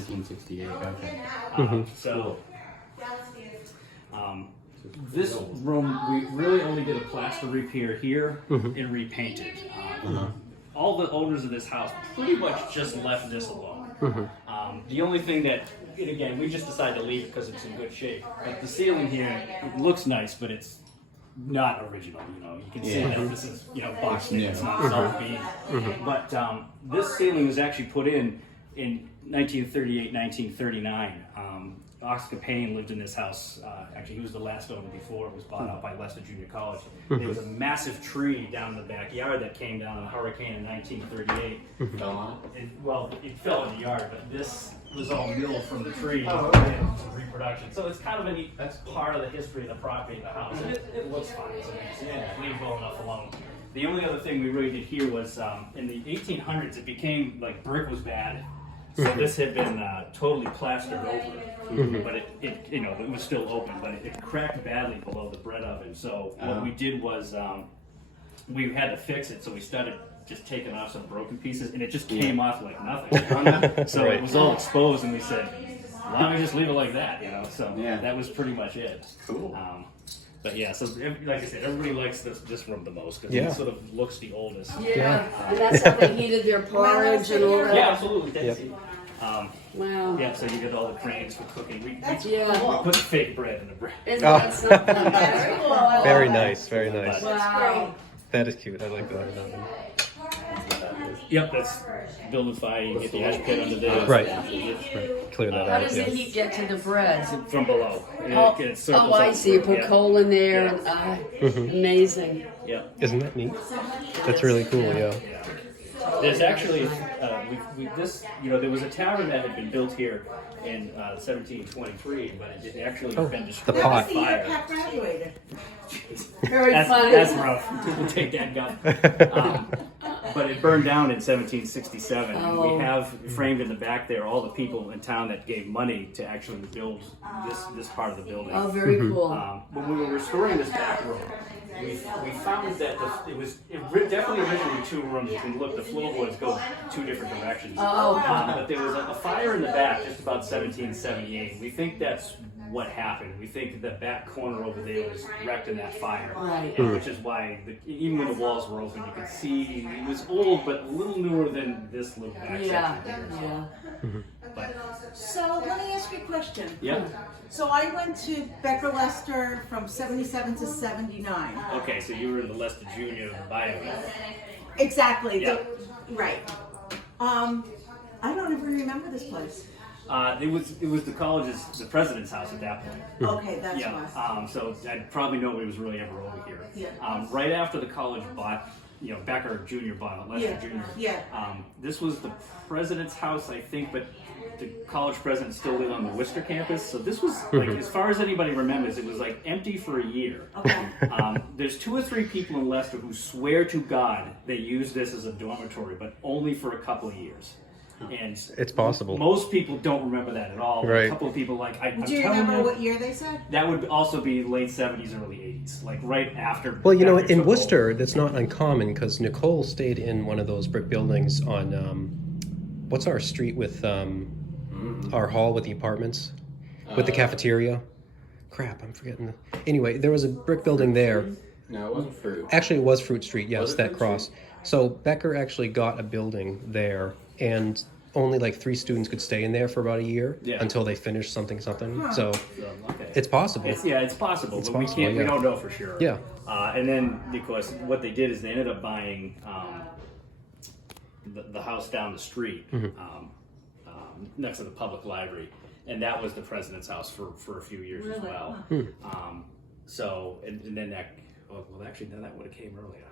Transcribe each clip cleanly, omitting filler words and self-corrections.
1768. Okay. So this room, we really only did a plaster repair here and repainted. All the owners of this house pretty much just left this alone. The only thing that, and again, we just decided to leave it because it's in good shape. But the ceiling here, it looks nice, but it's not original. You know, you can see that this is boxed in. It's not solid beam. But this ceiling was actually put in 1938, 1939. Oscar Payne lived in this house. Actually, he was the last owner before it was bought out by Leicester Junior College. There was a massive tree down in the backyard that came down in a hurricane in 1938. Fell on it? Well, it fell in the yard, but this was all milled from the tree and reproduction. So it's kind of a neat part of the history of the property of the house. And it looks fine. So leave well enough alone. The only other thing we really did here was in the 1800s, it became like brick was bad. So this had been totally plastered over, but it was still open, but it cracked badly below the bread oven. So what we did was we had to fix it. So we started just taking off some broken pieces, and it just came off like nothing. So it was all exposed, and we said, why don't we just leave it like that? So that was pretty much it. Cool. But yeah, so like I said, everybody likes this room the most because it sort of looks the oldest. And that's how they heated their porridge and all that. Yeah, absolutely. Wow. Yeah, so you get all the cranes for cooking. We put fake bread in the bread. Isn't that something? Very nice, very nice. Wow. That is cute. I like that. Yep, that's building fire. You get the ash pit under there. Right. Clear that How out. does the heat get to the bread? From below. Oh, I see. You put coal in there. Amazing. Yeah. Isn't that neat? That's really cool. Yeah. There's actually there was a tavern that had been built here in 1723, but it had actually been destroyed the pot. by fire. Pat graduated. Very funny. That's rough. We'll take that gun. But it burned down in 1767. And we have framed in the back there all the people in town that gave money to actually build this part of the building. Oh, very cool. When we were restoring this back room, we found that it definitely originally 2 rooms. You can look, the floorboards go 2 different directions. But there was a fire in the back just about 1778. We think that's what happened. We think the back corner over there was wrecked in that fire, which is why even when the walls were open, you could see it was old, but a little newer than this little back section here. So let me ask you a question. Yeah. So I went to Becker Leicester from 77 to 79. Okay, so you were in the Leicester Junior bio. Exactly. Yeah. Right. I don't even remember this place. It was the college's, the president's house at that point. Okay, that's why. So I probably nobody was really ever over here. Yeah. Right after the college bought, Becker Junior bought Leicester Junior. Yeah. This was the president's house, I think, but the college president still lived on the Worcester campus. So this was like, as far as anybody remembers, it was like empty for a year. Okay. There's 2 or 3 people in Leicester who swear to God they used this as a dormitory, but only for a couple of years. And it's possible. Most people don't remember that at all. Right. A couple of people I'm Do you telling remember what year they said? That would also be late 70s, early 80s, like right after. Well, Becker in took Worcester, over. that's not uncommon because Nicole stayed in one of those brick buildings on what's our street with our hall with the apartments with the cafeteria. Crap, I'm forgetting. Anyway, there was a brick building there. No, it wasn't Fruit. Actually, it was Fruit Street. Yes, Was it that Fruit cross. Street? So Becker actually got a building there, and only like 3 students could stay in there for about a year until they finished something. So it's possible. It's possible, but possible, we don't know for sure. Yeah. And then, of course, what they did is they ended up buying the house down the street next to the public library, and that was the president's house for a few years as well. So, and then that, actually, then that would have came earlier.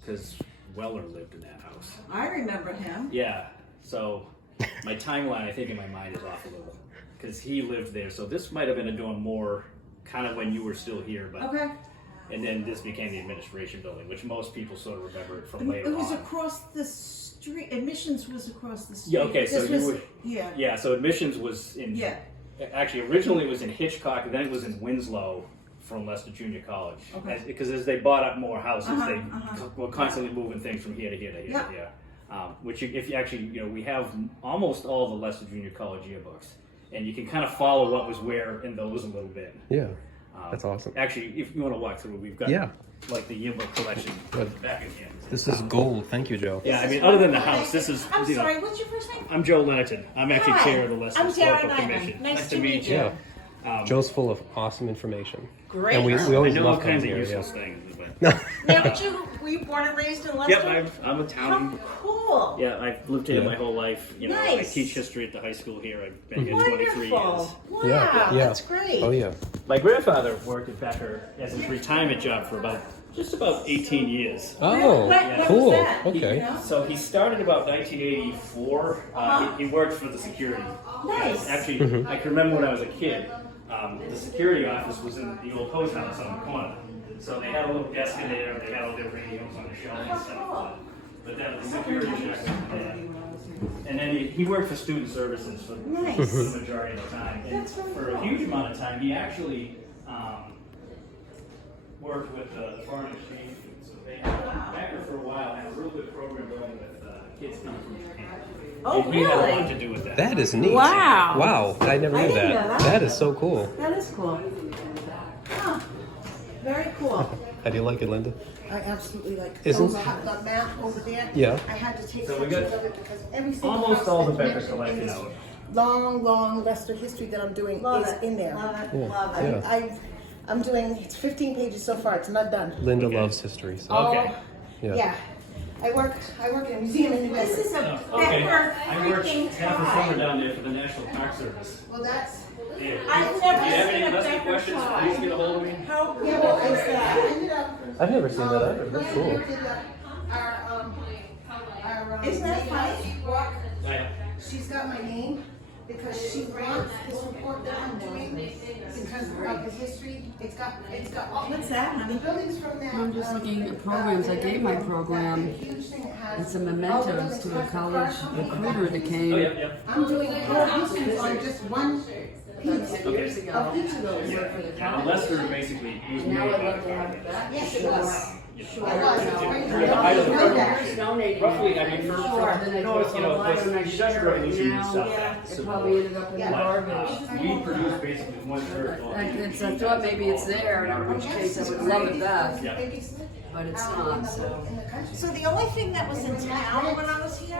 Because Weller lived in that house. I remember him. Yeah, so my timeline, I think, in my mind is off a little. Because he lived there, so this might have been a dorm more kind of when you were still here. But Okay. And then this became the administration building, which most people sort of remember it from later on. It was across the street. Admissions was across the street. Yeah, okay, so This you was, would... Yeah. Yeah, so admissions was in... Yeah. Actually, originally it was in Hitchcock, and then it was in Winslow from Leicester Junior College. Okay. Because as they bought up more houses, they were constantly moving things from here to here to here to here. which if you actually, we have almost all the Leicester Junior College yearbooks, and you can kind of follow what was where in those a little bit. Yeah, that's awesome. Actually, if you want to walk through, we've got like the yearbook collection back in here. This is gold. Thank you, Joe. Yeah, I mean, other than the house, this is. I'm sorry, what's your first name? I'm Joe Lennerton. I'm actually Hi, chair of the Leicester I'm Historical Darren Commission. Nyman. Nice to meet you. Yeah. Joe's full of awesome information. Great. And we I always know all love kinds coming of here. useless things. But... Now, were you born and raised in Leicester? Yep, I'm a town. How cool. Yeah, I've lived here my whole life. I Nice. teach history at the high school here. I've been here 23 years. Wonderful. Wow, Yeah. that's great. Oh yeah. My grandfather worked at Becker as his retirement job for just about 18 years. Oh, When cool. was that? Okay. You know? So he started about 1984. He worked for the security. Nice. Actually, I can remember when I was a kid, the security office was in the old post house on the corner. So they had a little desk in there, they had all their radios on the shelf and stuff. But that was the security desk. And then he worked for student services for the majority of the time. And for a huge amount of time, he actually worked with the foreign exchange students. So they had, Becker for a while had a real good program going with kids coming from Japan. Oh, And he had a lot really? to do with that. That is neat. Wow. Wow. I never knew didn't that. know that. That is so cool. That is cool. Huh. Very cool. How do you like it, Linda? I absolutely like Isn't- the map over there. Yeah. I had to take So we pictures got of it because every single almost house all the that's Becker mentioned in collection this out. long Leicester history that I'm doing is in there. Love it. Yeah. Love it. Yeah. I'm doing, it's 15 pages so far, it's not done. Linda Okay. loves history. So. Okay. Yeah. I work in a museum in New This Bedford. is a Okay. Becker I worked freaking half the summer tie. down there for the National Park Service. Well, that's, Yeah. I've If never you have seen any a lesson Becker questions, tie. please get a hold of me. How cool yeah, well, is it's, I that? ended up, I've never seen that either. That's cool. Isn't that funny? Yeah. She's got my name because she wants this report that I'm doing because of the history. It's got all. What's that, honey? The buildings from that. I'm just looking at programs. I gave my program Huge thing that has. and some mementos to a college recruiter that came Oh, yeah. I'm doing a whole history on just one piece years of ago. each of those. Yeah, Leicester basically was made Now I'd by love the to have Park. that. Yes, it was. Sure. I was. During the height of the Revolution. Donating. Roughly, I mean, Sure. for Then no, they it's, put a lot of the Industrial Revolution now, and stuff. it probably ended up in the garbage. We produce basically 1/3 of all Like, the- I thought maybe it's there, in which case I would love it back, Yeah. but it's not, so. So the only thing that was in town when I was here,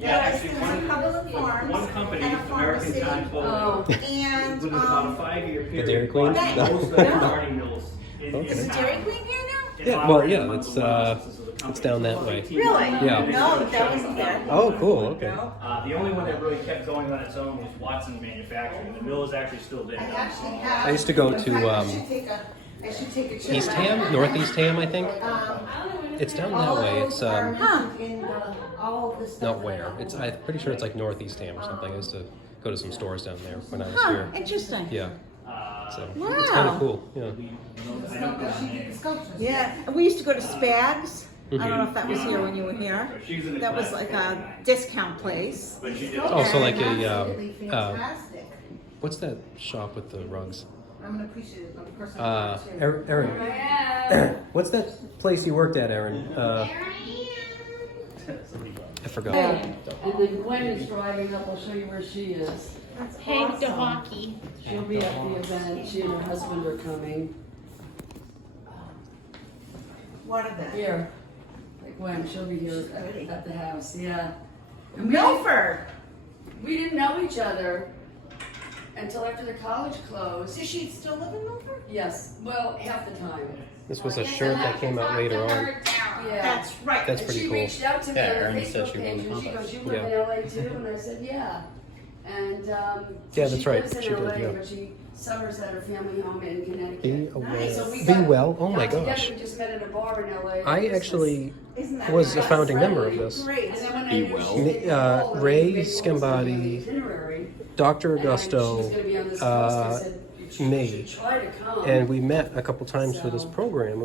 Yeah, actually, there was a Cumberland Farms one company, and a Farm American City. Time Oh, Clothing, And, within about a 5-year period. Dairy Queen? bought No. most of the gardening mills in Okay. is the town. Dairy Queen here now? It Yeah, well, operated yeah, under it's, the licenses of the it's company. down that way. 18 Really? Yeah. No, that wasn't there. Oh, cool. Okay. The only one that really kept going on its own was Watson Manufacturing. The mill is actually still there. I actually have. I used to go in to, fact, I should take a trip. East Ham, Northeast Ham, I think. It's down that way. It's All of this stuff. not where. It's I'm pretty sure it's like Northeast Ham or something. I used to go to some stores down there when I was Huh, here. interesting. Yeah. Uh, So Wow. it's kind of cool. Yeah. I don't know her name. Yeah, and we used to go to Spags. I don't know if that was here when you were here. She's in the That was class. like a discount place. But she did. Oh, so like a Absolutely fantastic. what's that shop with the rugs? I'm gonna appreciate it. I'm a person. Aaron. What's that place you worked at, Aaron? I forgot. and then Gwen is driving up, I'll show you where she is. Peg DeHockey. She'll be at the event, she and her husband are coming. What are they? Here, Gwen, she'll be here at the house, yeah. And Milford. we didn't know each other until after the college closed. Does she still live in Milford? Yes, well, half the time. This was a shirt that came out later on. Yeah. That's right. That's And pretty she cool. reached out to me Yeah, on her Erin said Facebook she page, wouldn't and she help goes, "You us." live in LA too?" And I said, "Yeah." And Yeah, she that's right. lives in She did, LA, yeah. but she summers at her family home in Be Connecticut. aware. So we Be got- well. Oh my got together, gosh. We just met at a bar in LA. I It was actually Isn't that was a nice? founding member of this. Great. And then when I Be knew well. she was getting old, and Ray we made goals to do Schimbati, an itinerary, Dr. and she was Augusto, gonna be on this coast, I said, "You me, should try to come." and we met a couple times for this program.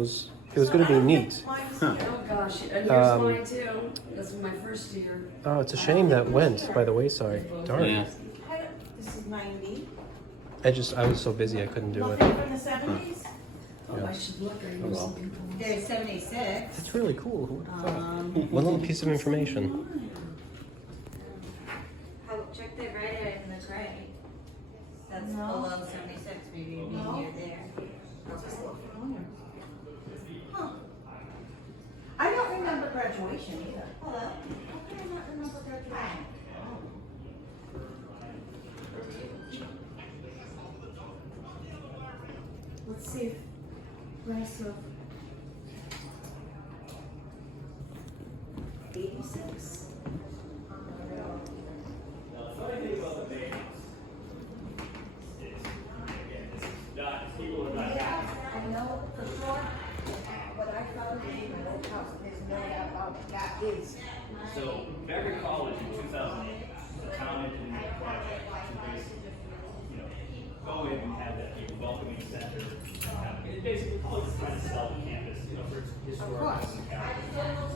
It was going to be neat. Oh gosh, and here's mine too. This is my first year. Oh, it's a shame that went by the wayside. Darn. Yeah. This is 90. I was so busy I couldn't do it. Nothing from the 70s? Oh, I should look. I know some people. There's 76. That's really cool. Who would've thought? One little piece of information. Check the red and the gray. That's below 76, maybe it'd be near there. I'll just look familiar. Huh. I don't remember graduation either. Hello? How can I not remember graduation? Let's see if Grass of 86. Yeah, I know for sure. What I found in my old house, there's no doubt about it. That is. So, Becker College in 2008, the town implemented a project to basically, go in and have that welcoming center. It basically, college is trying to sell the campus, for its historic and character.